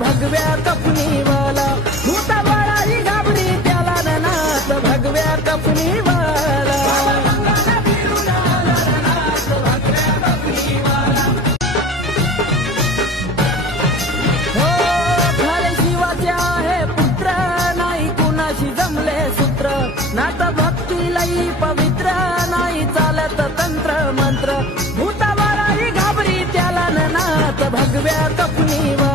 भगव्या कपनीवाला भूताबाळाही घाबरी त्याला नाथ भगव्या कपनीवाला हो खरे शिवाचे आहे पुत्र नाही कुणाशी जमले सूत्र नाथ भक्ती लई पवित्र नाही चालत तंत्र मंत्र भूताबाळाही घाबरी त्याला नाथ भगव्या कपनीवाला